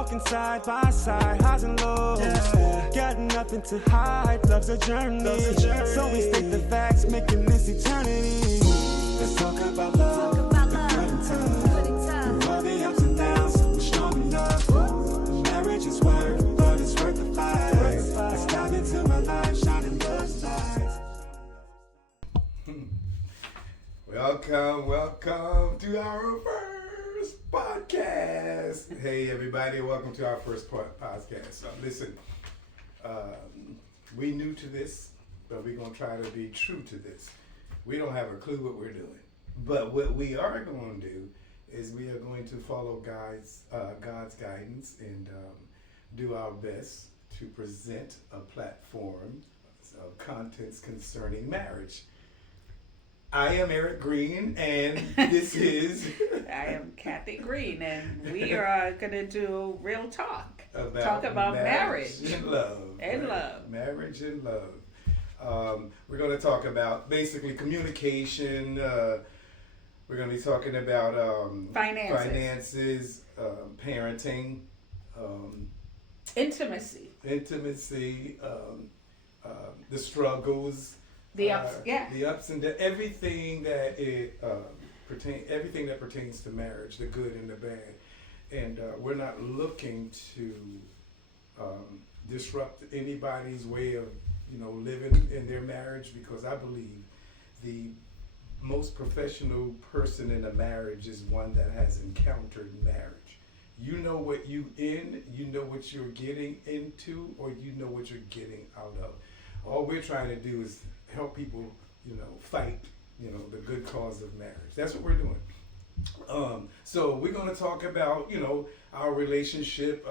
walking side by side, highs and lows. Got nothing to hide, love's a journey. So we state the facts, making this eternity. Let's talk about love, the good and tough. Through all the ups and downs, we're strong enough. Marriage is work, but it's worth the fight. Let's dive into my life, shining those lights. Welcome to our first podcast. Hey everybody, welcome to our first podcast. Listen, we new to this, but we're going to try to be true to this. We don't have a clue what we're doing. But what we are going to do is we are going to follow God's guidance and do our best to present a platform of contents concerning marriage. I am Eric Green, and this is... I am Kathy Green, and we are going to do real talk. Talk about marriage. And love. And love. Marriage and love. We're going to talk about basically communication. We're going to be talking about finances, parenting. Intimacy. The struggles. The ups, the ups and the everything that everything that pertains to marriage, the good and the bad, and we're not looking to disrupt anybody's way of living in their marriage, because I believe the most professional person in a marriage is one that has encountered marriage. You know what you know what you're getting into, or you know what you're getting out of. All we're trying to do is help people, fight, the good cause of marriage. That's what we're doing. So we're going to talk about, our relationship,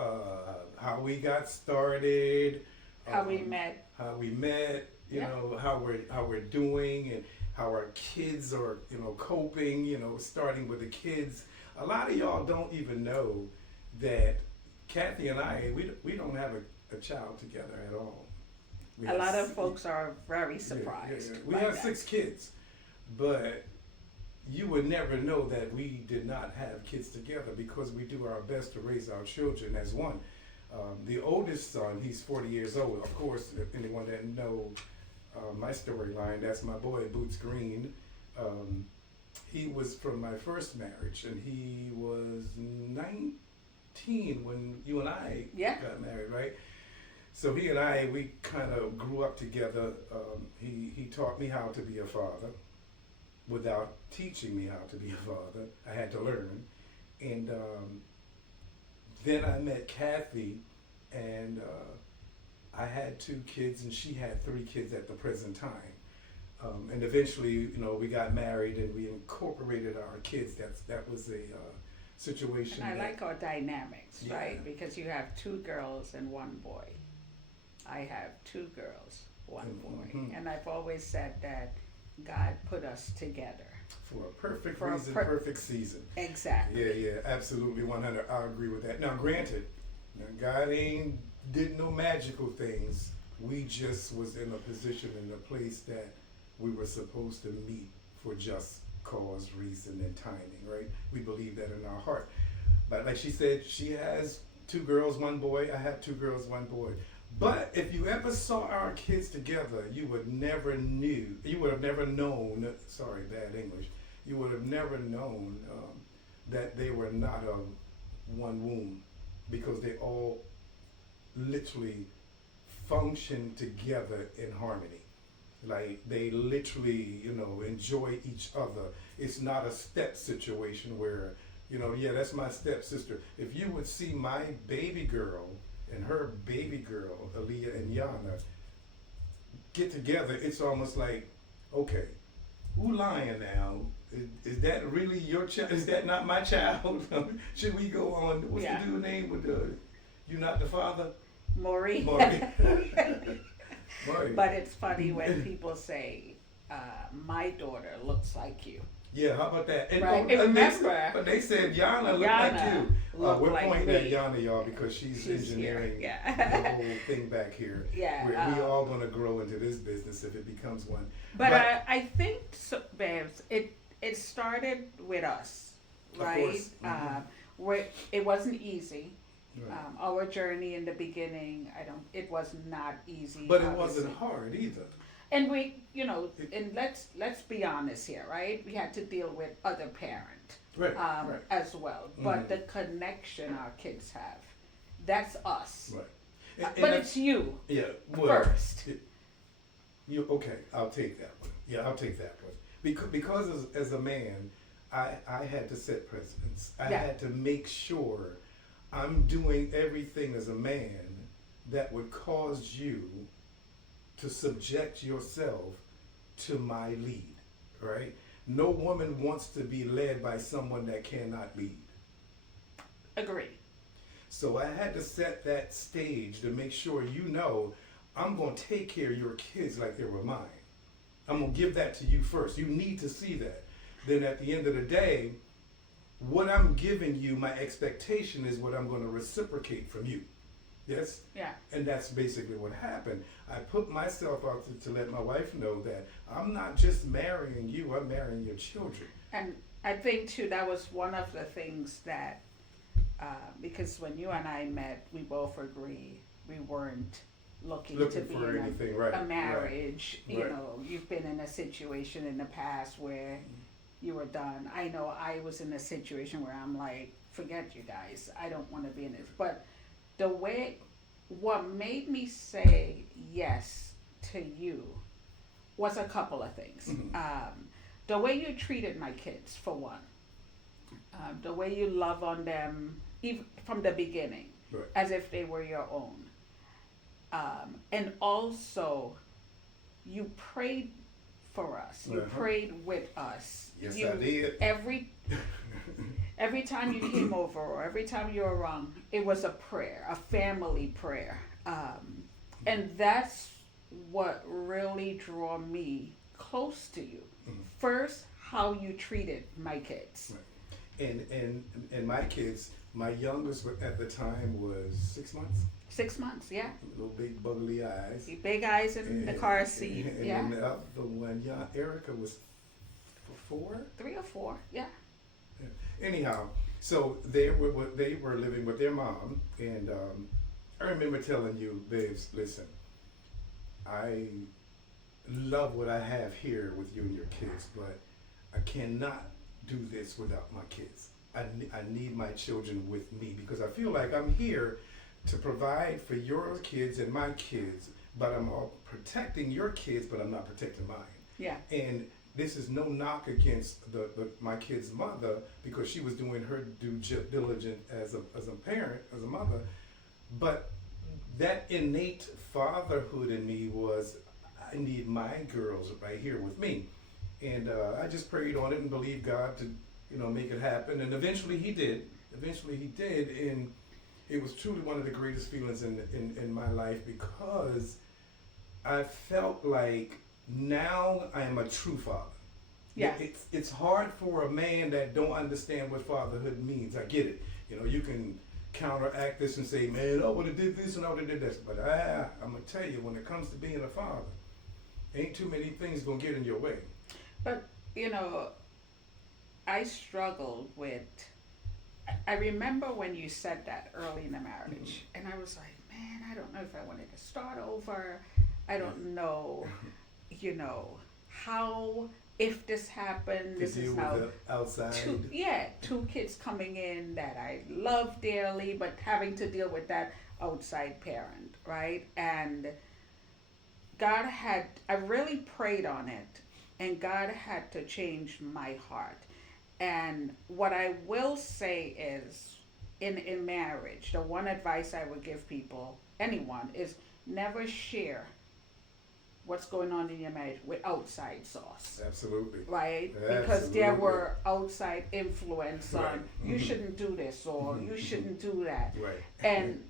how we got started, how we met, how we're doing, and how our kids are, coping, starting with the kids. A lot of y'all don't even know that Kathy and I, we don't have a child together at all. A lot of folks are very surprised. We have 6 kids, but you would never know that we did not have kids together, because we do our best to raise our children as one. The oldest son, he's 40 years old. Of course, if anyone that know my storyline, that's my boy, Boots Green. He was from my first marriage, and he was 19 when you and I got married, right? So he and I, we kind of grew up together. He taught me how to be a father without teaching me how to be a father. I had to learn. And then I met Kathy, and I had 2 kids, and she had 3 kids at the present time. And eventually, we got married, and we incorporated our kids. That was a situation. And I like our dynamics, right? Because you have 2 girls and 1 boy. I have 2 girls, 1 boy. Mm-hmm. And I've always said that God put us together. For a perfect reason, perfect season. Exactly. Yeah, absolutely, 100. I agree with that. Now, granted, God did no magical things. We just was in a position, in a place that we were supposed to meet for just cause, reason, and timing, right? We believe that in our heart. But like she said, she has 2 girls, 1 boy. I have 2 girls, 1 boy. But if you ever saw our kids together, you would have never known, sorry, bad English, you would have never known that they were not of one womb, because they all literally function together in harmony. Like, they literally, enjoy each other. It's not a step situation where, that's my stepsister. If you would see my baby girl and her baby girl, Aaliyah and Yana, get together, it's almost like, okay, who lying now? Is that really your child? Is that not my child? Should we go on? What's the dude's name with you not the father? Maury. Maury. But it's funny when people say, my daughter looks like you. Yeah, how about that? And, right. And remember, but they said Yana looked like you. We're like pointing me. at Yana, y'all, because she's engineering the whole thing back here. Yeah, we all going to grow into this business if it becomes one. But I think, so, babes, it started with us, right? Of course. Mm-hmm. Where it wasn't easy. Right. Our journey in the beginning, it was not easy. But it obviously. wasn't hard either. And we, and let's be honest here, right? We had to deal with other parent, Right. Right. as well. But the connection our kids have, that's us. Right. But it's you. Yeah. Well, first. You okay? I'll take that one. Yeah, I'll take that one. Because as a man, I had to set precedents. I had to make sure I'm doing everything as a man that would cause you to subject yourself to my lead, right? No woman wants to be led by someone that cannot lead. Agree. So I had to set that stage to make sure I'm going to take care of your kids like they were mine. I'm going to give that to you first. You need to see that. Then at the end of the day, what I'm giving you, my expectation is what I'm going to reciprocate from you. Yes? Yeah. And that's basically what happened. I put myself out to let my wife know that I'm not just marrying you, I'm marrying your children. And I think too, that was one of the things that, because when you and I met, we both agreed we weren't looking to be for in anything, a marriage. Right. You know, you've been in a situation in the past where you were done. I know I was in a situation where I'm like, forget you guys, I don't want to be in this. But what made me say yes to you was a couple of things. Mm-hmm. The way you treated my kids, for one. The way you love on them, even from the beginning, Right. as if they were your own. And also, you prayed for us. You prayed with us. Yes, I did. Every time you came over or every time you were around, it was a prayer, a family prayer. And that's what really drew me close to you. Mm-hmm. First, how you treated my kids. Right. And my kids, my youngest at the time was 6 months. 6 months, yeah. Little big bubbly eyes. Big eyes in the car seat, and yeah. then the other one, Erica was 4. 3 or 4, yeah. Anyhow, so they were living with their mom, and I remember telling you, babes, listen, I love what I have here with you and your kids, but I cannot do this without my kids. I need my children with me because I feel like I'm here to provide for your kids and my kids, but I'm all protecting your kids, but I'm not protecting mine. Yeah. And this is no knock against my kid's mother because she was doing her due diligence as a parent, as a mother, but that innate fatherhood in me was, I need my girls right here with me. And I just prayed on it and believed God to, make it happen. And eventually he did. And it was truly one of the greatest feelings in my life because I felt like now I am a true father. Yeah. It's hard for a man that don't understand what fatherhood means. I get it. You can counteract this and say, man, I would have did this and I would have did this. But I'm going to tell you, when it comes to being a father, ain't too many things going to get in your way. But, I struggled with, I remember when you said that early in the marriage, and I was like, man, I don't know if I wanted to start over. I don't know, how, if this happened, this is now outside. two kids coming in that I love dearly, but having to deal with that outside parent, right? And I really prayed on it, and God had to change my heart. And what I will say is, in marriage, the one advice I would give people, anyone, is never share what's going on in your marriage with outside source. Absolutely. Right? Absolutely. Because there were outside influence on, Right. you shouldn't do this or you shouldn't do that. Right. And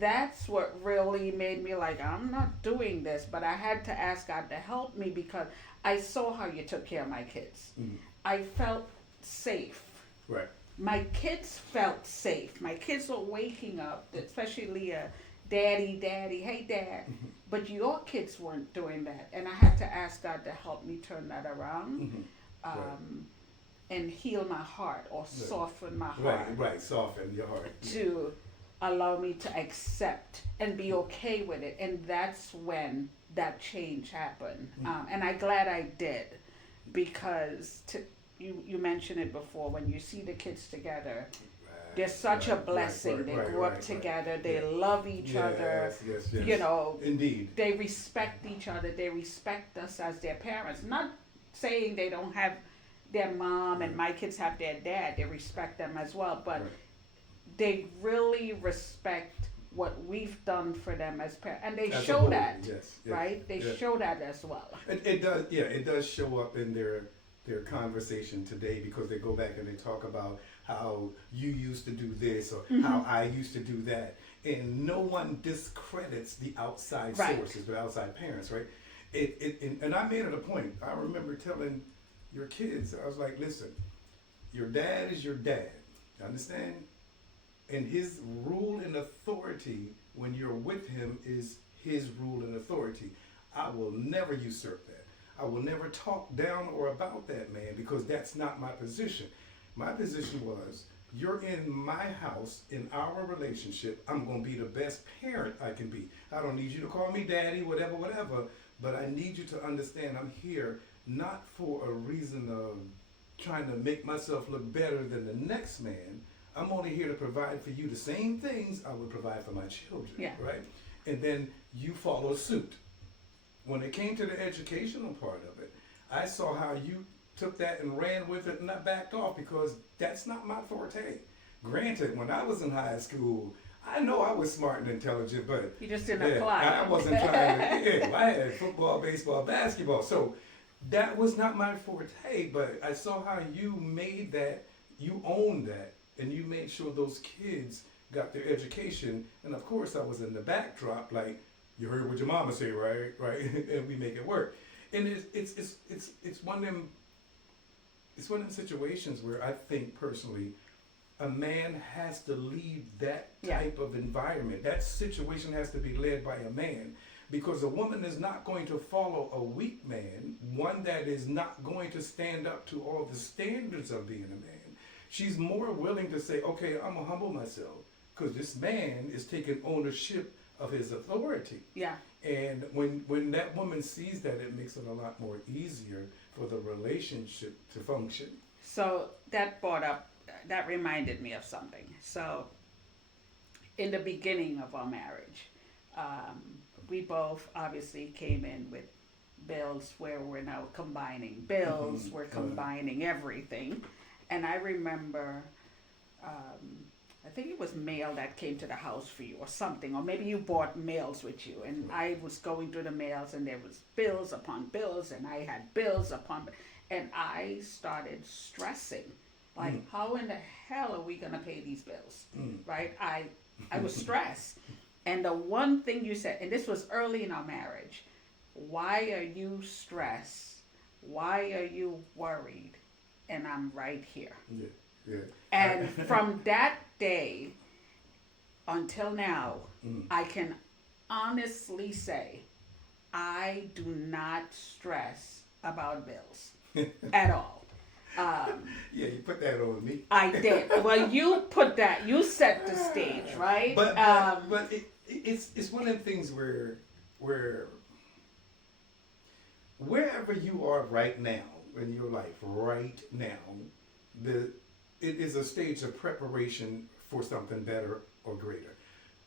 that's what really made me like, I'm not doing this, but I had to ask God to help me because I saw how you took care of my kids. I felt safe. Right. My kids felt safe. My kids were waking up, especially Leah, daddy, hey dad. But your kids weren't doing that. And I had to ask God to help me turn that around. And heal my heart or soften my heart. Right, soften your heart. To allow me to accept and be okay with it. And that's when that change happened. And I'm glad I did, because you mentioned it before, when you see the kids together, they're such a blessing. They grew up together. They love each other. Yes. You know, Indeed. they respect each other. They respect us as their parents. Not saying they don't have their mom and my kids have their dad. They respect them as well. But they really respect what we've done for them as parents. And they show that, right? They show that as well. It does, it does show up in their conversation today, because they go back and they talk about how you used to do this, or how I used to do that. And no one discredits the outside sources, the outside parents, right? And I made it a point. I remember telling your kids, I was like, listen, your dad is your dad. You understand? And his rule and authority when you're with him is his rule and authority. I will never usurp that. I will never talk down or about that man, because that's not my position. My position was, you're in my house, in our relationship, I'm going to be the best parent I can be. I don't need you to call me daddy, whatever, but I need you to understand I'm here not for a reason of trying to make myself look better than the next man. I'm only here to provide for you the same things I would provide for my children, right? And then you follow suit. When it came to the educational part of it, I saw how you took that and ran with it and not backed off, because that's not my forte. Granted, when I was in high school, I know I was smart and intelligent, but you just didn't apply. I wasn't trying to. I had football, baseball, basketball, so that was not my forte. But I saw how you made that, you owned that, and you made sure those kids got their education. And of course, I was in the backdrop, like, you heard what your mama say, right? And we make it work. And it's one of them. It's one of them situations where I think personally, a man has to lead that type of environment. That situation has to be led by a man, because a woman is not going to follow a weak man, one that is not going to stand up to all the standards of being a man. She's more willing to say, okay, I'm gonna humble myself, because this man is taking ownership of his authority. Yeah. And when that woman sees that, it makes it a lot more easier for the relationship to function. So that reminded me of something. So in the beginning of our marriage, we both obviously came in with bills where we're now combining bills, we're combining everything. And I remember, I think it was mail that came to the house for you or something, or maybe you bought mails with you, and I was going through the mails and there was bills upon bills, and I had bills upon, and I started stressing, like, how in the hell are we gonna pay these bills, right? I was stressed. And the one thing you said, and this was early in our marriage, why are you stressed? Why are you worried? And I'm right here. Yeah. And from that day until now, I can honestly say I do not stress about bills at all. Yeah, you put that on me. I did. Well, you set the stage, right? But it's one of the things where wherever you are right now in your life, right now, it is a stage of preparation for something better or greater.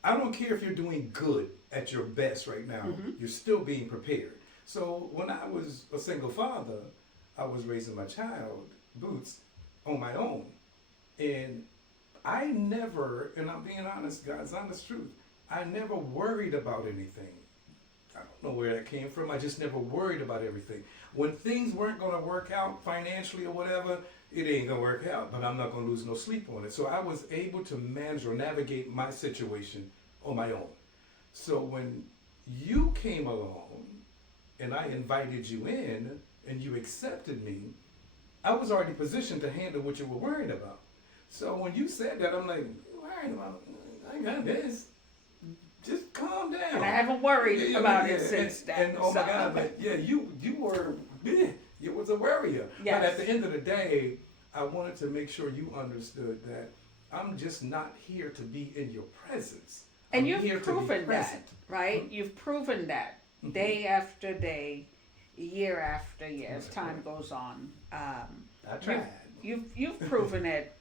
I don't care if you're doing good at your best right now, you're still being prepared. So when I was a single father, I was raising my child, Boots, on my own. And I never, and I'm being honest, God's honest truth, I never worried about anything. I don't know where that came from. I just never worried about everything. When things weren't going to work out financially or whatever, it ain't going to work out, but I'm not going to lose no sleep on it. So I was able to manage or navigate my situation on my own. So when you came along and I invited you in and you accepted me, I was already positioned to handle what you were worried about. So when you said that, I'm like, worried about, I got this. Just calm down. And I haven't worried about it since then. And oh my God, but yeah, you were, you was a worrier. Yes. But at the end of the day, I wanted to make sure you understood that I'm just not here to be in your presence. And I'm you've here to be proven that, present. right? You've proven that day after day, year after year, as time goes on. I tried. You've proven it.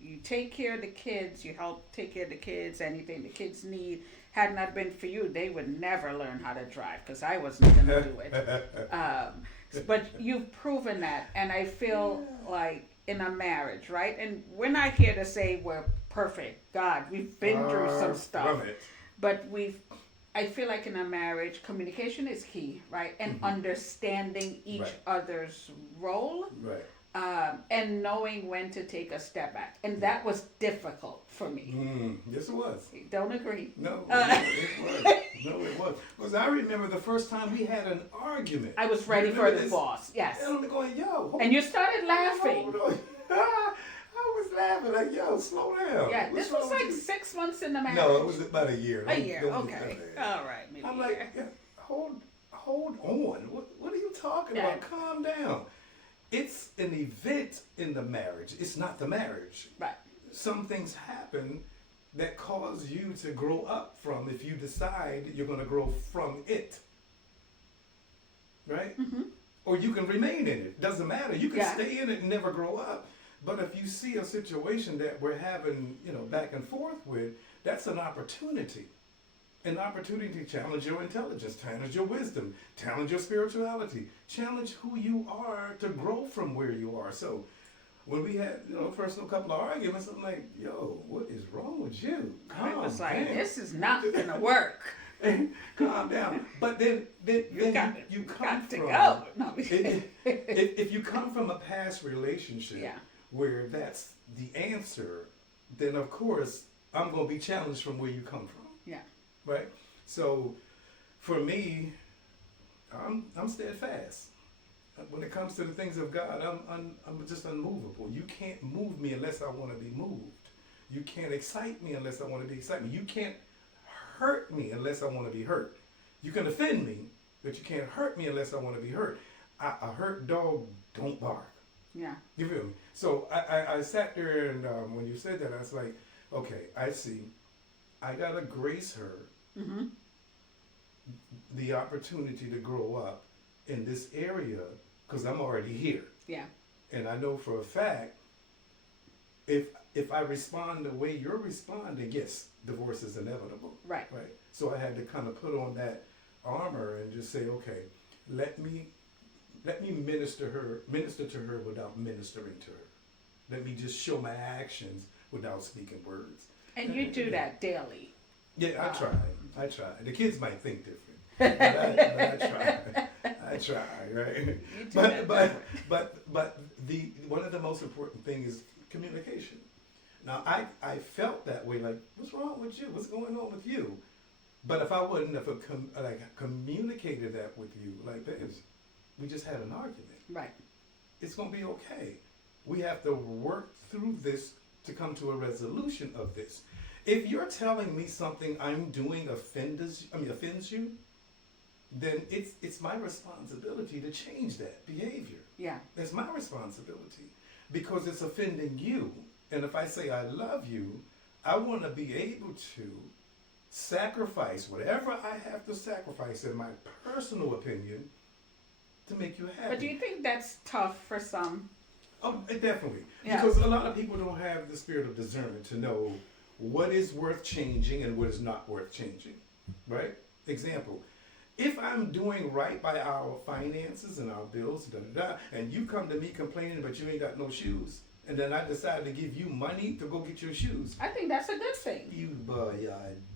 You take care of the kids. You help take care of the kids. Anything the kids need. Had not been for you, they would never learn how to drive because I wasn't gonna do it. But you've proven that, and I feel like in a marriage, right? And we're not here to say we're perfect. God, we've been through some stuff, but I feel like in a marriage, communication is key, right? And understanding each other's role. Right. And knowing when to take a step back. And that was difficult for me. Yes, it was. Don't agree. No, it was. No, it was. Because I remember the first time we had an argument. I was ready for the boss. Yes. And I'm going, yo. And you started laughing. I was laughing like, yo, slow down. Yeah, this was like 6 months in the marriage. No, it was about a year. A year, okay. All right, maybe I'm like, yeah, hold on. What are you talking about? Calm down. It's an event in the marriage. It's not the marriage. Right. Some things happen that cause you to grow up from if you decide you're going to grow from it. Right? Mm-hmm. Or you can remain in it. Doesn't matter. You can stay in it and never grow up. But if you see a situation that we're having, back and forth with, that's an opportunity. An opportunity to challenge your intelligence, challenge your wisdom, challenge your spirituality, challenge who you are to grow from where you are. So when we had, first couple of arguments, I'm like, yo, what is wrong with you? I was like, this is not going to work. Calm down. But then you come from, go. No. if you come from a past relationship where that's the answer, then of course I'm going to be challenged from where you come from. Yeah. Right? So for me, I'm steadfast. When it comes to the things of God, I'm just unmovable. You can't move me unless I want to be moved. You can't excite me unless I want to be excited. You can't hurt me unless I want to be hurt. You can offend me, but you can't hurt me unless I want to be hurt. A hurt dog don't bark. Yeah. You feel me? So I sat there and when you said that, I was like, okay, I see. I got to grace her the opportunity to grow up in this area because I'm already here. Yeah. And I know for a fact, if I respond the way you're responding, yes, divorce is inevitable. Right. Right. So I had to kind of put on that armor and just say, okay, let me minister to her without ministering to her. Let me just show my actions without speaking words. And you do that daily. Yeah, I try. The kids might think different, but I try, right? But the one of the most important things is communication. Now I felt that way, like, what's wrong with you? What's going on with you? But if I wouldn't have communicated that with you like this, we just had an argument. Right. It's gonna be okay. We have to work through this to come to a resolution of this. If you're telling me something I'm doing offends you, then it's my responsibility to change that behavior. Yeah. It's my responsibility because it's offending you. And if I say I love you, I want to be able to sacrifice whatever I have to sacrifice in my personal opinion to make you happy. But do you think that's tough for some? Oh, definitely. Yeah. Because a lot of people don't have the spirit of discernment to know what is worth changing and what is not worth changing, right? Example, if I'm doing right by our finances and our bills, and you come to me complaining but you ain't got no shoes, and then I decide to give you money to go get your shoes. I think that's a good thing. You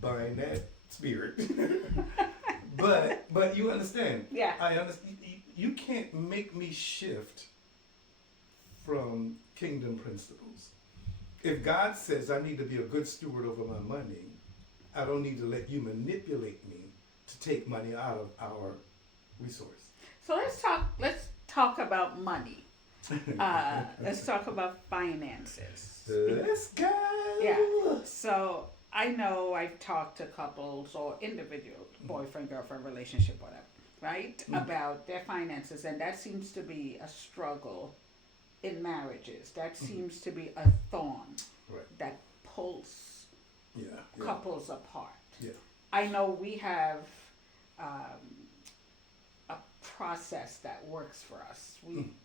buying that spirit. But you understand. Yeah. I understand. You can't make me shift from kingdom principles. If God says I need to be a good steward over my money, I don't need to let you manipulate me to take money out of our resource. So let's talk about money. Let's talk about finances. Let's go. Yeah. So I know I've talked to couples or individuals, boyfriend, girlfriend, relationship, whatever, right? About their finances, and that seems to be a struggle in marriages. That seems to be a thorn Right. that pulls Yeah. Yeah. couples apart. Yeah. I know we have a process that works for us.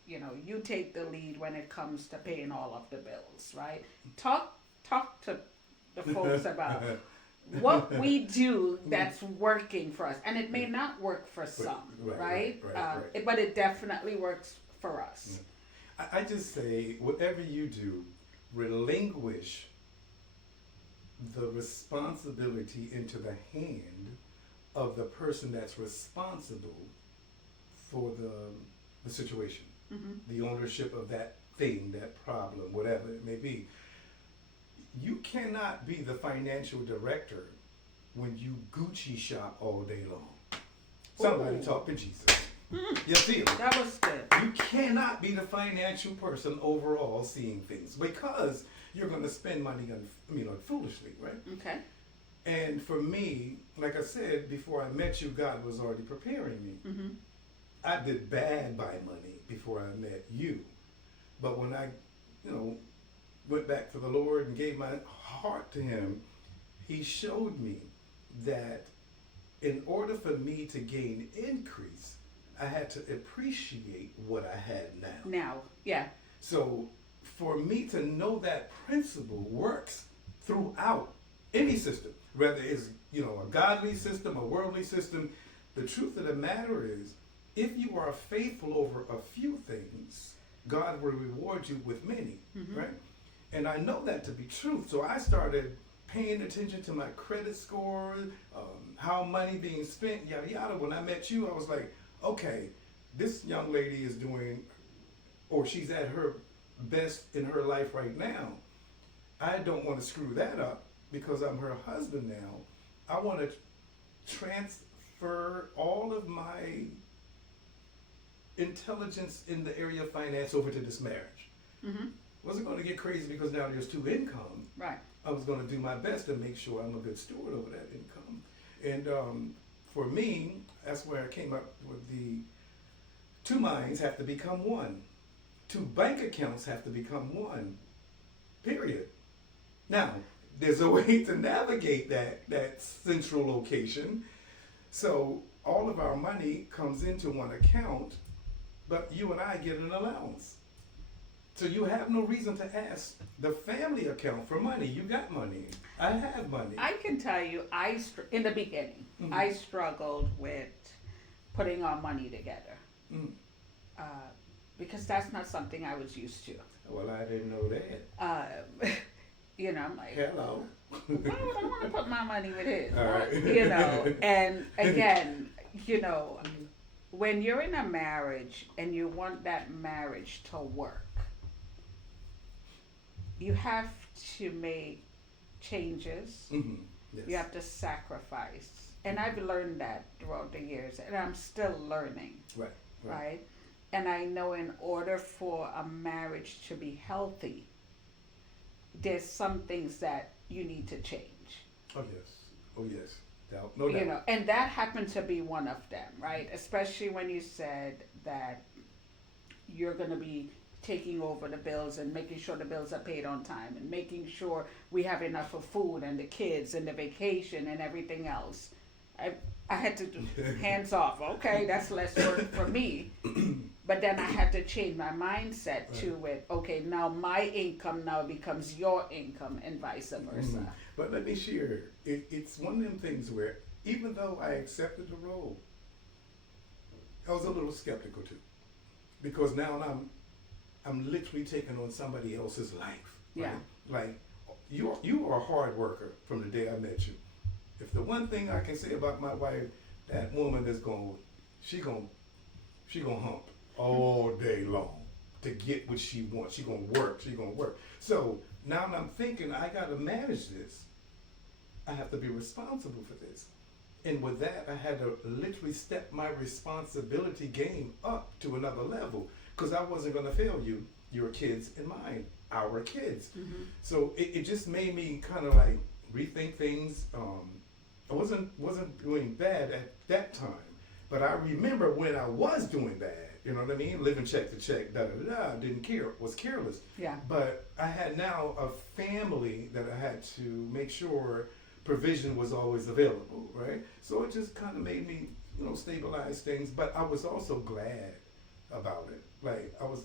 You know, you take the lead when it comes to paying all of the bills, right? Talk to the folks about what we do that's working for us, and it may not work for some, right? But it definitely works for us. I just say, whatever you do, relinquish the responsibility into the hand of the person that's responsible for the situation, the ownership of that thing, that problem, whatever it may be. You cannot be the financial director when you Gucci shop all day long. Somebody talk to Jesus. You feel it? That was good. You cannot be the financial person overall seeing things because you're going to spend money on foolishly, right? Okay. And for me, like I said, before I met you, God was already preparing me. I did bad by money before I met you. But when I, went back to the Lord and gave my heart to Him, He showed me that in order for me to gain increase, I had to appreciate what I had now. Now, yeah. So for me to know that principle works throughout any system, whether it's a godly system, a worldly system, the truth of the matter is, if you are faithful over a few things, God will reward you with many, right? And I know that to be true. So I started paying attention to my credit score, how money being spent, yada yada. When I met you, I was like, okay, this young lady is doing, or she's at her best in her life right now. I don't want to screw that up because I'm her husband now. I want to transfer all of my intelligence in the area of finance over to this marriage. Wasn't going to get crazy because now there's two income. Right. I was going to do my best to make sure I'm a good steward over that income. And for me, that's where I came up with the two minds have to become one. Two bank accounts have to become one. Period. Now, there's a way to navigate that central location. So all of our money comes into one account, but you and I get an allowance. So you have no reason to ask the family account for money. You got money. I have money. I can tell you, in the beginning, I struggled with putting our money together because that's not something I was used to. Well, I didn't know that. I'm like, hello. why would I want to put my money with his? All right. And again, when you're in a marriage and you want that marriage to work, you have to make changes. Yes. You have to sacrifice. And I've learned that throughout the years, and I'm still learning. Right? And I know in order for a marriage to be healthy, there's some things that you need to change. Oh yes. No doubt. And that happened to be one of them, right? Especially when you said that you're going to be taking over the bills and making sure the bills are paid on time and making sure we have enough of food and the kids and the vacation and everything else. I had to do hands off. Okay, that's less work for me. But then I had to change my mindset to it. Okay, now my income now becomes your income and vice versa. But let me share. It's one of them things where even though I accepted the role, I was a little skeptical too, because now I'm literally taking on somebody else's life. Right? Yeah. Like you are a hard worker from the day I met you. If the one thing I can say about my wife, that woman is she gonna hump all day long to get what she wants. She gonna work. So now I'm thinking I gotta manage this. I have to be responsible for this. And with that, I had to literally step my responsibility game up to another level because I wasn't gonna fail you, your kids and mine, our kids. So it just made me kind of like rethink things. I wasn't doing bad at that time, But I remember when I was doing bad, you know what I mean? Living check to check, da da da, didn't care, was careless. Yeah. But I had now a family that I had to make sure provision was always available, right? So it just kind of made me, stabilize things. But I was also glad about it. Like, I was,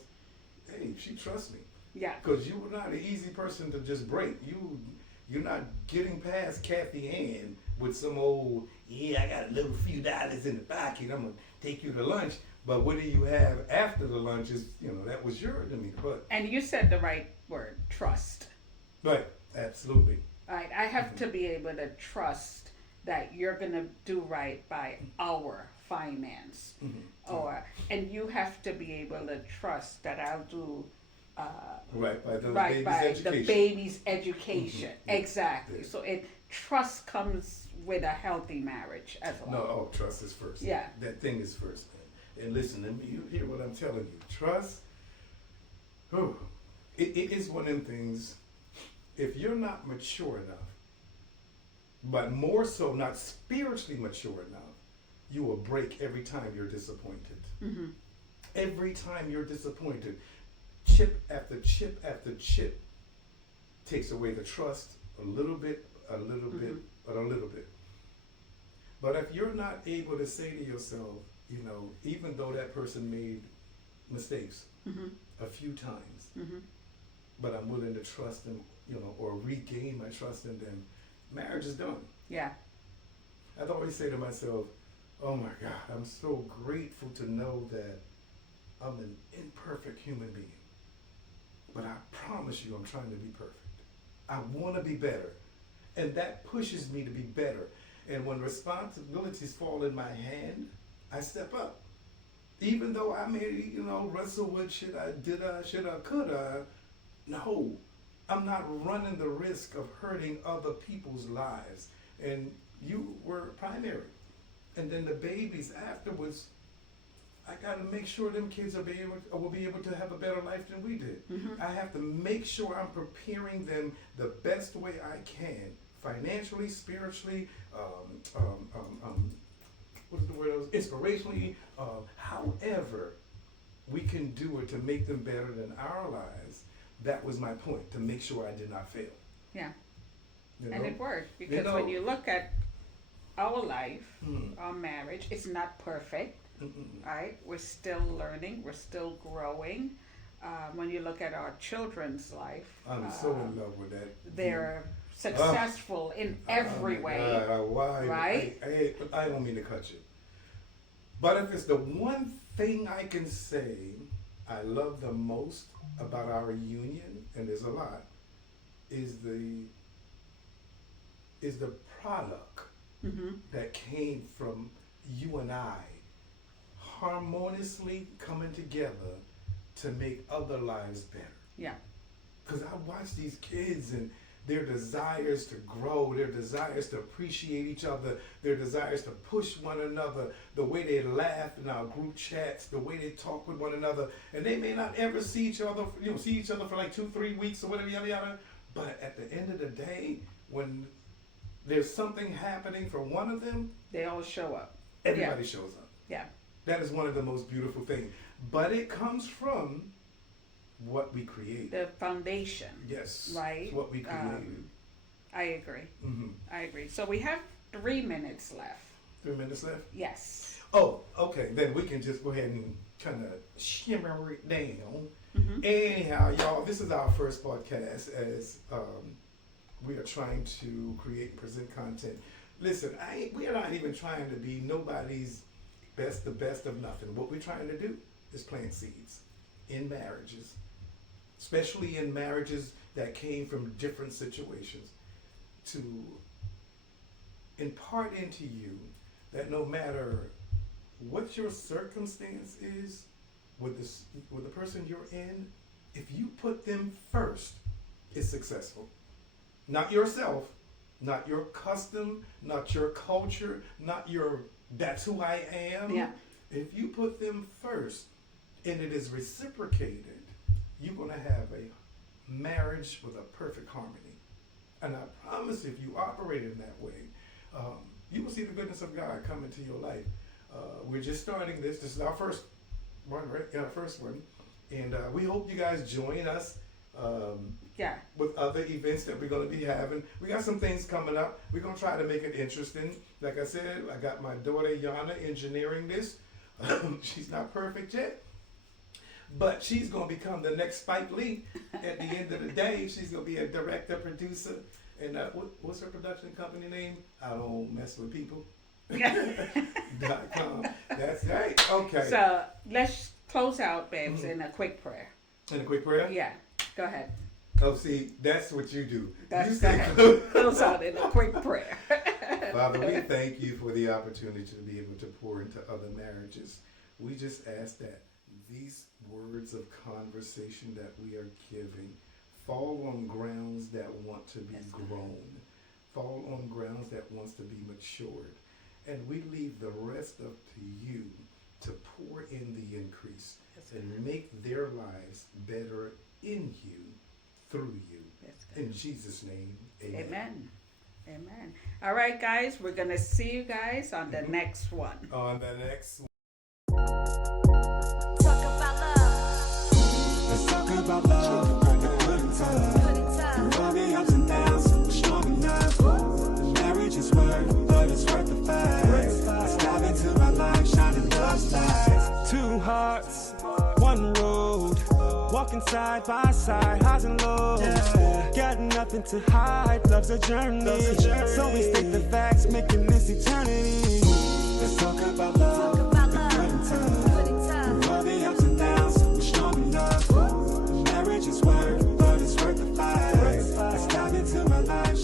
hey, she trusts me. Yeah. Because you were not an easy person to just break. You're not getting past Kathyann with some old, I got a little few dollars in the pocket, I'm going to take you to lunch. But what do you have after the lunch is, that was yours to me. But And you said the right word, trust. right, absolutely. Right. I have to be able to trust that you're going to do right by our finance. And you have to be able to trust that I'll do Right, by the right baby's by education. the baby's education. Yeah. Exactly. Yeah. So trust comes with a healthy marriage as well. No, trust is first. Yeah. That thing is first. And listen, you hear what I'm telling you. Trust, it is one of them things, if you're not mature enough, but more so not spiritually mature enough, you will break every time you're disappointed. Mm-hmm. Every time you're disappointed, chip after chip after chip takes away the trust a little bit, but a little bit. But if you're not able to say to yourself, even though that person made mistakes a few times, but I'm willing to trust them, or regain my trust in them, marriage is done. Yeah. I'd always say to myself, oh my God, I'm so grateful to know that I'm an imperfect human being. But I promise you I'm trying to be perfect. I want to be better. And that pushes me to be better. And when responsibilities fall in my hand, I step up. Even though I may, wrestle with should I, could I. No, I'm not running the risk of hurting other people's lives. And you were primary. And then the babies afterwards, I got to make sure them kids will be able to have a better life than we did. I have to make sure I'm preparing them the best way I can, financially, spiritually, what is the word? Inspirationally, however we can do it to make them better than our lives. That was my point, to make sure I did not fail. Yeah. You And know? it worked because when you look at our life, our marriage, it's not perfect. Right? We're still learning. We're still growing. When you look at our children's life, I'm so in love with that. they're successful in every way. Why? Right? I don't mean to cut you. But if it's the one thing I can say I love the most about our union, and there's a lot, is the product that came from you and I harmoniously coming together to make other lives better. Yeah. Because I watch these kids and their desires to grow, their desires to appreciate each other, their desires to push one another, the way they laugh in our group chats, the way they talk with one another, and they may not ever see each other, for like 2-3 weeks or whatever, yada yada. But at the end of the day, when there's something happening for one of them, They all show up. everybody shows up. Yeah. That is one of the most beautiful things. But it comes from what we create. The foundation. Yes. Right? It's what we created. I agree. I agree. So we have 3 minutes left. 3 minutes left? Yes. Oh, okay. Then we can just go ahead and kind of shimmer it down. Mm-hmm. Anyhow, y'all, this is our first podcast as we are trying to create and present content. Listen, we are not even trying to be nobody's the best of nothing. What we're trying to do is plant seeds in marriages, especially in marriages that came from different situations, to impart into you that no matter what your circumstance is with the person you're in, if you put them first, it's successful. Not yourself, not your custom, not your culture, not your that's who I am. Yeah. If you put them first and it is reciprocated, you're going to have a marriage with a perfect harmony. And I promise if you operate in that way, you will see the goodness of God come into your life. We're just starting this. This is our first one, right? Yeah, first one. And we hope you guys join us with other events that we're going to be having. We got some things coming up. We're going to try to make it interesting. Like I said, I got my daughter Yana engineering this. She's not perfect yet, but she's going to become the next Spike Lee at the end of the day. She's going to be a director, producer, and what's her production company name? I don't mess with people. .com. That's right. Okay. So let's close out, babes, in a quick prayer. In a quick prayer? Yeah. Go ahead. Oh, see, that's what you do. That's go ahead. Close out in a quick prayer. Father, we thank you for the opportunity to be able to pour into other marriages. We just ask that these words of conversation that we are giving fall on grounds that want to be grown, fall on grounds that wants to be matured. And we leave the rest up to you to pour in the increase and make their lives better in you, through you. In Jesus' name, amen. Amen. Amen. All right, guys, we're going to see you guys on the next one. On the next one. Talk about love. Let's talk about love. Good and tough. Through all the ups and downs, we're strong enough. The marriage is worth, but it's worth the fight. Let's dive into our life, shining love's light. Two hearts, one road, walking side by side, highs and lows. Got nothing to hide, love's a journey. So we state the facts, making this eternity. Let's talk about love. Good and tough. Through all the ups and downs, we're strong enough. The marriage is worth, but it's worth the fight. Let's dive into our life.